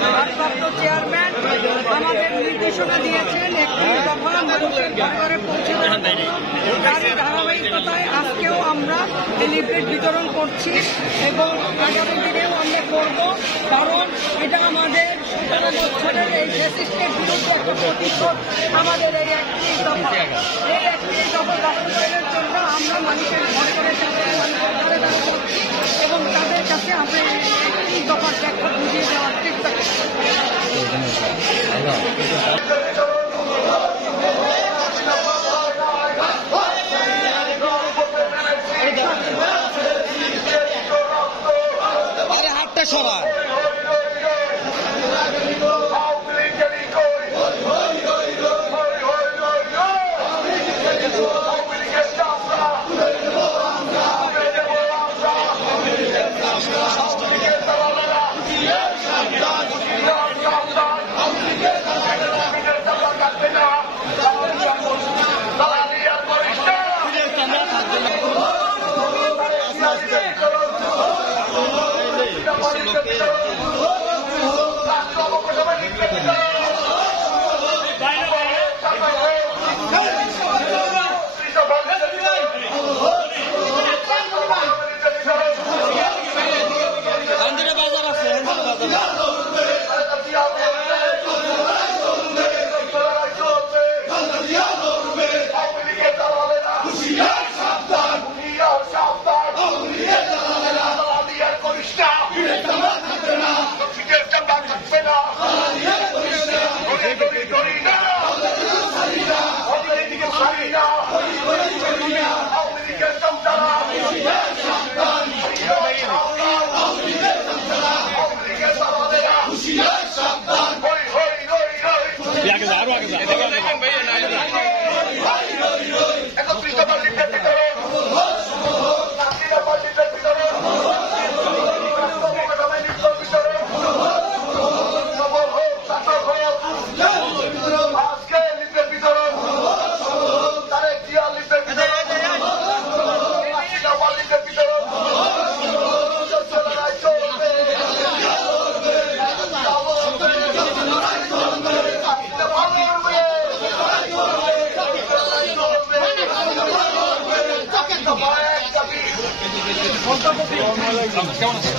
ভারপ্রাপ্ত চেয়ারম্যান আমাদের নির্দেশনা দিয়েছেন একটি দফা মানুষের ঘরে পৌঁছে দেওয়া। তারই ধারাবাহিকতায় আজকেও আমরা লিফলেট বিতরণ করছি এবং আগামী দিনেও আমরা করব, কারণ এটা আমাদের 17 বছরের এই ফ্যাসিস্টের বিরুদ্ধে একটা প্রতিশোধ। আমাদের এই 31 দফা বাস্তবায়নের জন্য আমরা মানুষের ঘরে ঘরে করছি এবং তাদের কাছে আমরা এই 31 দফার ব্যাখ্যা বুঝিয়ে দেওয়ার চেষ্টা করছি। হাতটা সবার কেমন আছে?